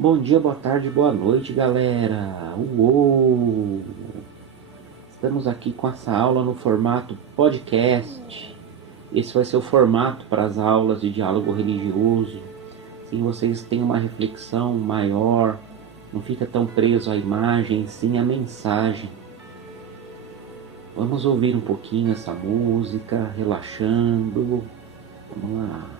Bom dia, boa tarde, boa noite, galera! Uou! Estamos aqui com essa aula no formato podcast. Esse vai ser o formato para as aulas de diálogo religioso. Assim vocês têm uma reflexão maior, não fica tão preso à imagem, sim à mensagem. Vamos ouvir um pouquinho essa música, relaxando. Vamos lá.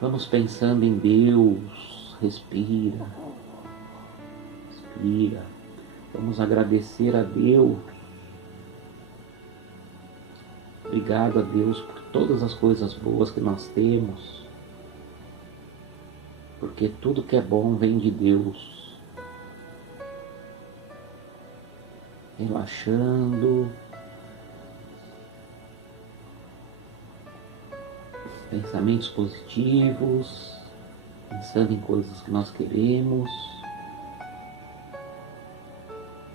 Vamos pensando em Deus. Respira. Respira. Vamos agradecer a Deus. Obrigado a Deus por todas as coisas boas que nós temos. Porque tudo que é bom vem de Deus. Relaxando. Pensamentos positivos. Pensando em coisas que nós queremos.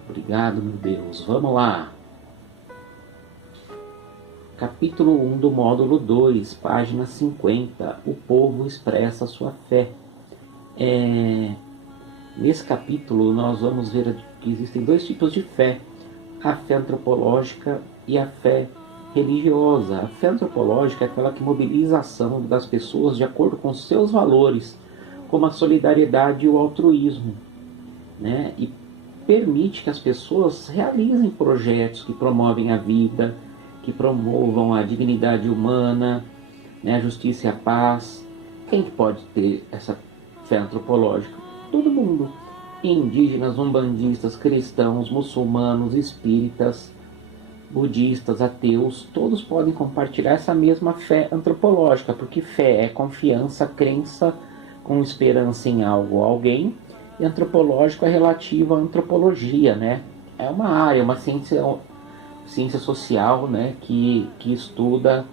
Obrigado, meu Deus. Vamos lá. Capítulo 1 do módulo 2, página 50. O povo expressa sua fé. Nesse capítulo nós vamos ver que existem dois tipos de fé. A fé antropológica e a fé religiosa. A fé antropológica é aquela que mobiliza a ação das pessoas de acordo com seus valores, como a solidariedade e o altruísmo, né? E permite que as pessoas realizem projetos que promovem a vida, que promovam a dignidade humana, né, a justiça e a paz. Quem que pode ter essa fé antropológica? Todo mundo. Indígenas, umbandistas, cristãos, muçulmanos, espíritas, budistas, ateus, todos podem compartilhar essa mesma fé antropológica, porque fé é confiança, crença com esperança em algo ou alguém, e antropológico é relativo à antropologia, né? É uma área, uma ciência social, né, que estuda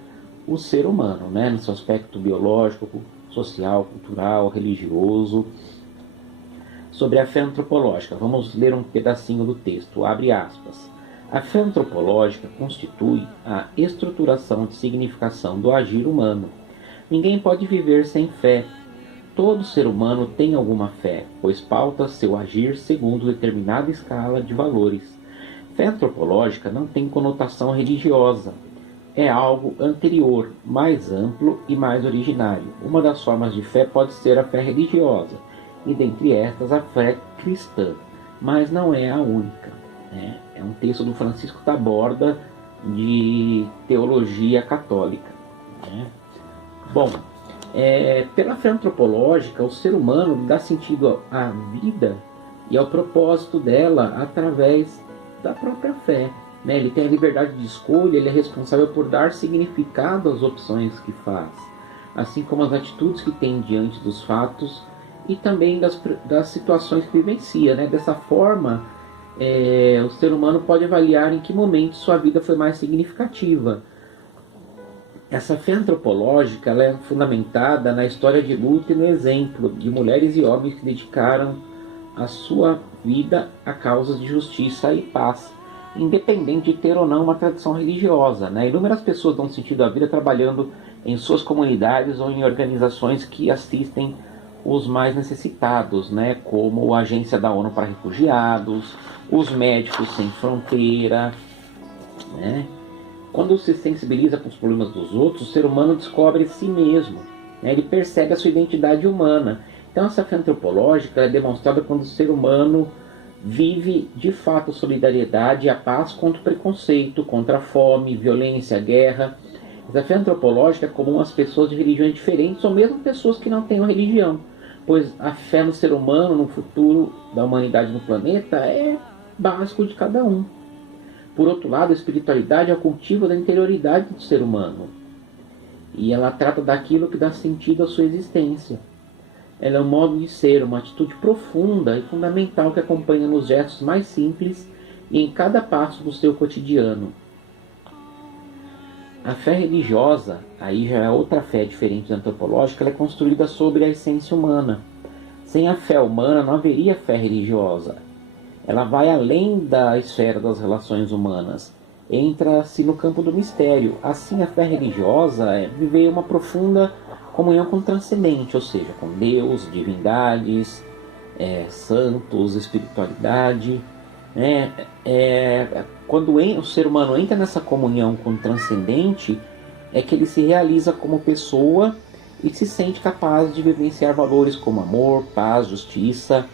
o ser humano, né, no seu aspecto biológico, social, cultural, religioso. Sobre a fé antropológica, vamos ler um pedacinho do texto, abre aspas. A fé antropológica constitui a estruturação de significação do agir humano. Ninguém pode viver sem fé. Todo ser humano tem alguma fé, pois pauta seu agir segundo determinada escala de valores. Fé antropológica não tem conotação religiosa. É algo anterior, mais amplo e mais originário. Uma das formas de fé pode ser a fé religiosa, e dentre estas a fé cristã, mas não é a única, né? É um texto do Francisco Taborda, de teologia católica, né? Bom, pela fé antropológica, o ser humano dá sentido à vida e ao propósito dela através da própria fé, né? Ele tem a liberdade de escolha, ele é responsável por dar significado às opções que faz, assim como as atitudes que tem diante dos fatos e também das situações que vivencia, né? Dessa forma, o ser humano pode avaliar em que momento sua vida foi mais significativa. Essa fé antropológica ela é fundamentada na história de luta e no exemplo de mulheres e homens que dedicaram a sua vida a causas de justiça e paz, independente de ter ou não uma tradição religiosa, né? Inúmeras pessoas dão sentido à vida trabalhando em suas comunidades ou em organizações que assistem os mais necessitados, né? Como a Agência da ONU para Refugiados, os Médicos Sem Fronteira, né? Quando se sensibiliza com os problemas dos outros, o ser humano descobre si mesmo, né? Ele percebe a sua identidade humana. Então essa fé antropológica é demonstrada quando o ser humano vive de fato solidariedade e a paz contra o preconceito, contra a fome, violência, guerra. Essa fé antropológica é comum às pessoas de religiões diferentes ou mesmo pessoas que não têm uma religião, pois a fé no ser humano, no futuro da humanidade no planeta, é básico de cada um. Por outro lado, a espiritualidade é o cultivo da interioridade do ser humano, e ela trata daquilo que dá sentido à sua existência. Ela é um modo de ser, uma atitude profunda e fundamental que acompanha nos gestos mais simples e em cada passo do seu cotidiano. A fé religiosa, aí já é outra fé diferente da antropológica, ela é construída sobre a essência humana. Sem a fé humana não haveria fé religiosa. Ela vai além da esfera das relações humanas. entra-se no campo do mistério. Assim, a fé religiosa é viver uma profunda comunhão com o transcendente, ou seja, com Deus, divindades, santos, espiritualidade. Quando o ser humano entra nessa comunhão com o transcendente, é que ele se realiza como pessoa e se sente capaz de vivenciar valores como amor, paz, justiça.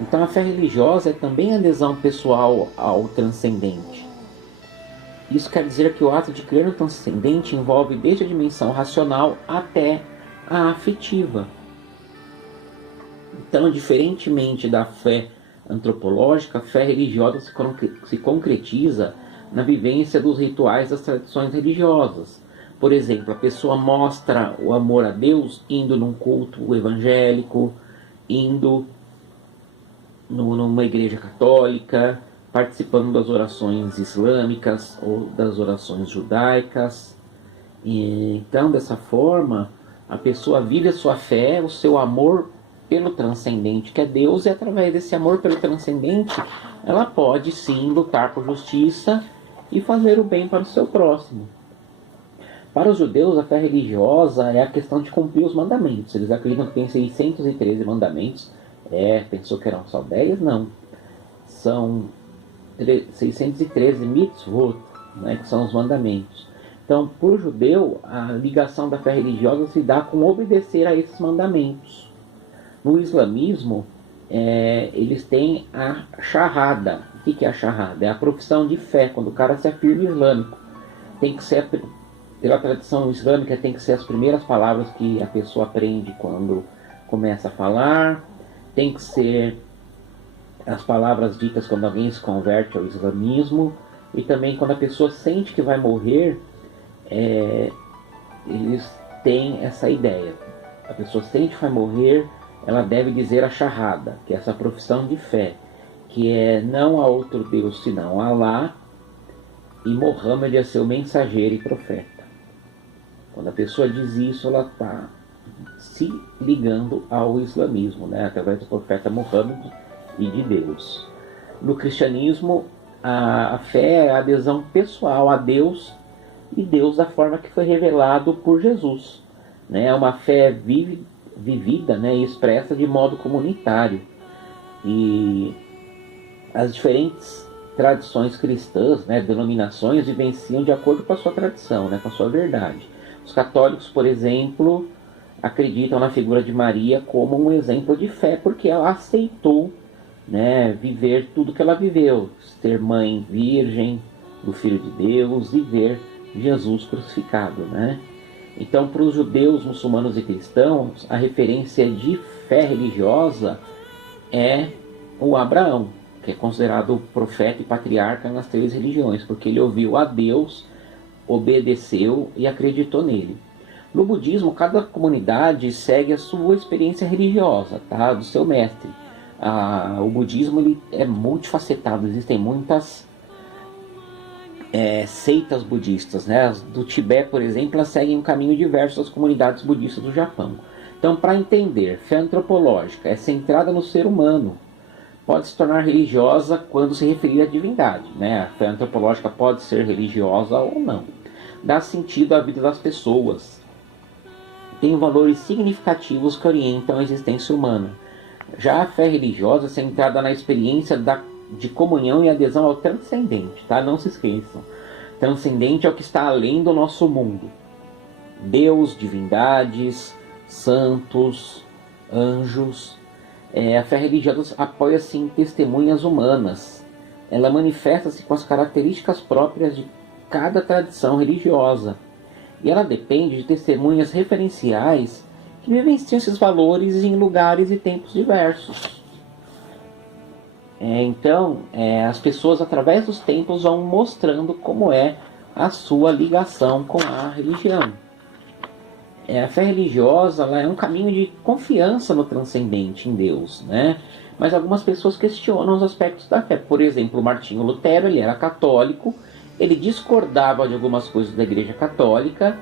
Então a fé religiosa é também a adesão pessoal ao transcendente. Isso quer dizer que o ato de crer no transcendente envolve desde a dimensão racional até a afetiva. Então, diferentemente da fé antropológica, a fé religiosa se concretiza na vivência dos rituais das tradições religiosas. Por exemplo, a pessoa mostra o amor a Deus indo num culto evangélico, indo numa igreja católica, participando das orações islâmicas ou das orações judaicas. Então, dessa forma, a pessoa vive a sua fé, o seu amor pelo transcendente que é Deus, e através desse amor pelo transcendente, ela pode sim lutar por justiça e fazer o bem para o seu próximo. Para os judeus, a fé religiosa é a questão de cumprir os mandamentos. Eles acreditam que tem 613 mandamentos. Pensou que eram só 10? Não. São 613 mitzvot, né, que são os mandamentos. Então, para o judeu, a ligação da fé religiosa se dá com obedecer a esses mandamentos. No islamismo, eles têm a shahada. O que é a shahada? É a profissão de fé, quando o cara se afirma islâmico. Tem que ser, pela tradição islâmica, tem que ser as primeiras palavras que a pessoa aprende quando começa a falar. Tem que ser as palavras ditas quando alguém se converte ao islamismo. E também quando a pessoa sente que vai morrer, eles têm essa ideia. A pessoa sente que vai morrer, ela deve dizer a shahada, que é essa profissão de fé, que é não há outro Deus senão Alá, e Mohammed é seu mensageiro e profeta. Quando a pessoa diz isso, ela está se ligando ao islamismo, né, através do profeta Mohammed e de Deus. No cristianismo, a fé é a adesão pessoal a Deus, e Deus da forma que foi revelado por Jesus. É uma fé vivida, né, e expressa de modo comunitário. E as diferentes tradições cristãs, né, denominações, vivenciam de acordo com a sua tradição, né, com a sua verdade. Os católicos, por exemplo, acreditam na figura de Maria como um exemplo de fé, porque ela aceitou, né, viver tudo que ela viveu, ser mãe virgem do Filho de Deus e ver Jesus crucificado, né? Então, para os judeus, muçulmanos e cristãos, a referência de fé religiosa é o Abraão, que é considerado profeta e patriarca nas 3 religiões, porque ele ouviu a Deus, obedeceu e acreditou nele. No budismo, cada comunidade segue a sua experiência religiosa, tá? Do seu mestre. O budismo ele é multifacetado, existem muitas seitas budistas, né? Do Tibete, por exemplo, elas seguem um caminho diverso das comunidades budistas do Japão. Então, para entender, fé antropológica é centrada no ser humano, pode se tornar religiosa quando se referir à divindade, né? A fé antropológica pode ser religiosa ou não. Dá sentido à vida das pessoas, tem valores significativos que orientam a existência humana. Já a fé religiosa é centrada na experiência de comunhão e adesão ao transcendente, tá? Não se esqueçam. Transcendente é o que está além do nosso mundo. Deus, divindades, santos, anjos. A fé religiosa apoia-se em testemunhas humanas. Ela manifesta-se com as características próprias de cada tradição religiosa. E ela depende de testemunhas referenciais que vivenciam esses valores em lugares e tempos diversos. Então, as pessoas, através dos tempos, vão mostrando como é a sua ligação com a religião. A fé religiosa ela é um caminho de confiança no transcendente, em Deus, né? Mas algumas pessoas questionam os aspectos da fé. Por exemplo, Martinho Lutero, ele era católico, ele discordava de algumas coisas da Igreja Católica.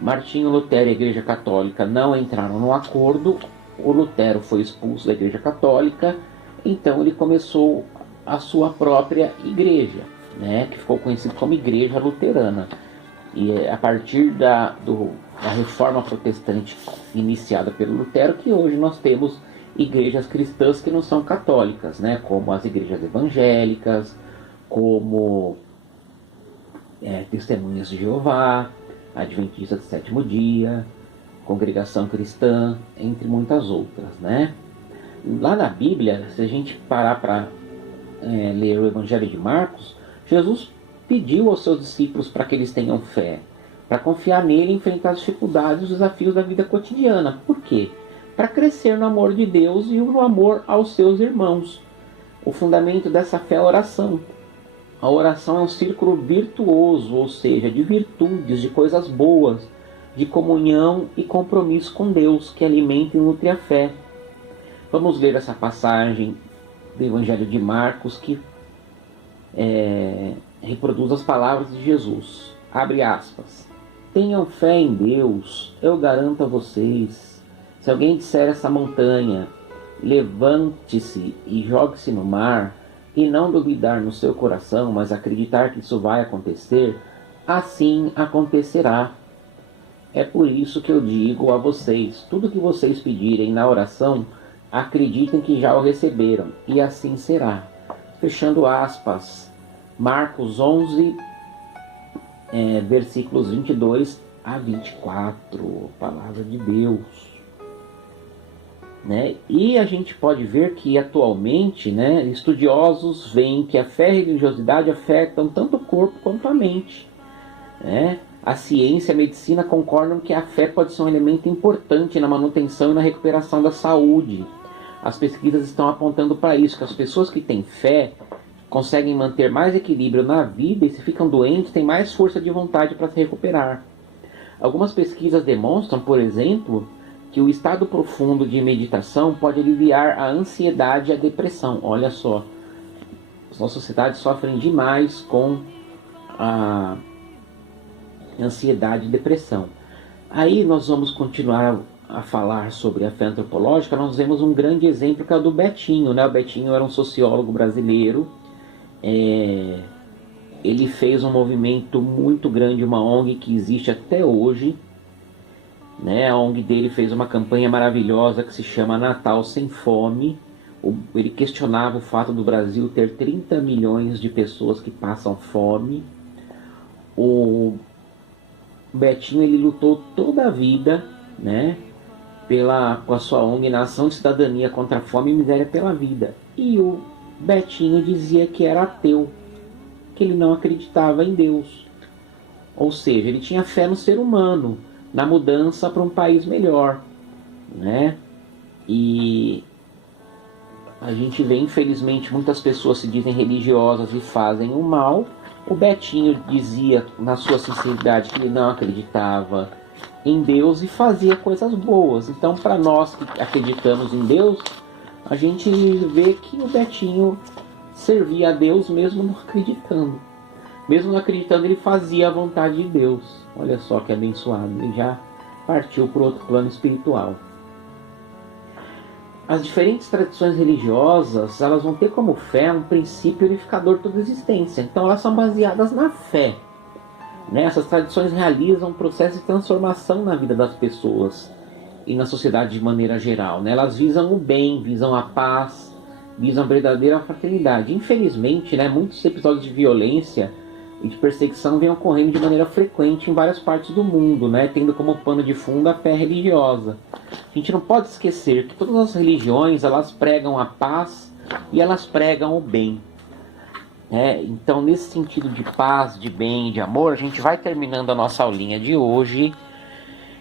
Martinho Lutero e a Igreja Católica não entraram num acordo, o Lutero foi expulso da Igreja Católica, então ele começou a sua própria igreja. né, que ficou conhecido como Igreja Luterana. E a partir da reforma protestante iniciada pelo Lutero, que hoje nós temos igrejas cristãs que não são católicas, né, como as igrejas evangélicas, como Testemunhas de Jeová, Adventista do Sétimo Dia, Congregação Cristã, entre muitas outras, né? Lá na Bíblia, se a gente parar para ler o Evangelho de Marcos, Jesus pediu aos seus discípulos para que eles tenham fé, para confiar nele e enfrentar as dificuldades e os desafios da vida cotidiana. Por quê? Para crescer no amor de Deus e no amor aos seus irmãos. O fundamento dessa fé é a oração. A oração é um círculo virtuoso, ou seja, de virtudes, de coisas boas, de comunhão e compromisso com Deus, que alimenta e nutre a fé. Vamos ler essa passagem do Evangelho de Marcos, que reproduz as palavras de Jesus. Abre aspas. Tenham fé em Deus, eu garanto a vocês. Se alguém disser a essa montanha, levante-se e jogue-se no mar, e não duvidar no seu coração, mas acreditar que isso vai acontecer, assim acontecerá. É por isso que eu digo a vocês, tudo que vocês pedirem na oração, acreditem que já o receberam, e assim será. Fechando aspas, Marcos 11, versículos 22 a 24, palavra de Deus. Né? E a gente pode ver que atualmente, né, estudiosos veem que a fé e a religiosidade afetam tanto o corpo quanto a mente. Né? A ciência e a medicina concordam que a fé pode ser um elemento importante na manutenção e na recuperação da saúde. As pesquisas estão apontando para isso, que as pessoas que têm fé conseguem manter mais equilíbrio na vida e, se ficam doentes, têm mais força de vontade para se recuperar. Algumas pesquisas demonstram, por exemplo, que o estado profundo de meditação pode aliviar a ansiedade e a depressão. Olha só, as nossas sociedades sofrem demais com a ansiedade e depressão. Aí nós vamos continuar a falar sobre a fé antropológica. Nós vemos um grande exemplo que é o do Betinho, né? O Betinho era um sociólogo brasileiro. Ele fez um movimento muito grande, uma ONG que existe até hoje. Né? A ONG dele fez uma campanha maravilhosa que se chama Natal Sem Fome. Ele questionava o fato do Brasil ter 30 milhões de pessoas que passam fome. O Betinho, ele lutou toda a vida, né, com a sua ONG Nação de Cidadania contra a Fome e Miséria pela Vida. E o Betinho dizia que era ateu, que ele não acreditava em Deus. Ou seja, ele tinha fé no ser humano, na mudança para um país melhor, né? E a gente vê, infelizmente, muitas pessoas se dizem religiosas e fazem o mal. O Betinho dizia, na sua sinceridade, que ele não acreditava em Deus e fazia coisas boas. Então, para nós que acreditamos em Deus, a gente vê que o Betinho servia a Deus mesmo não acreditando. Mesmo não acreditando, ele fazia a vontade de Deus. Olha só que abençoado, ele já partiu para outro plano espiritual. As diferentes tradições religiosas, elas vão ter como fé um princípio unificador de toda a existência. Então elas são baseadas na fé. Né? Essas tradições realizam um processo de transformação na vida das pessoas e na sociedade de maneira geral. Né? Elas visam o bem, visam a paz, visam a verdadeira fraternidade. Infelizmente, né, muitos episódios de violência e de perseguição vêm ocorrendo de maneira frequente em várias partes do mundo, né, tendo como pano de fundo a fé religiosa. A gente não pode esquecer que todas as religiões, elas pregam a paz e elas pregam o bem. Então, nesse sentido de paz, de bem, de amor, a gente vai terminando a nossa aulinha de hoje.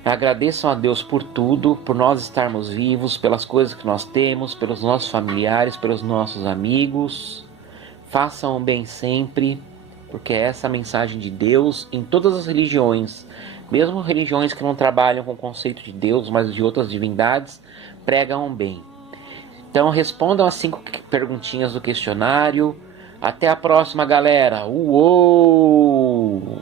Agradeçam a Deus por tudo, por nós estarmos vivos, pelas coisas que nós temos, pelos nossos familiares, pelos nossos amigos. Façam o bem sempre, porque essa é a mensagem de Deus em todas as religiões. Mesmo religiões que não trabalham com o conceito de Deus, mas de outras divindades, pregam o bem. Então respondam as 5 perguntinhas do questionário. Até a próxima, galera! Uou!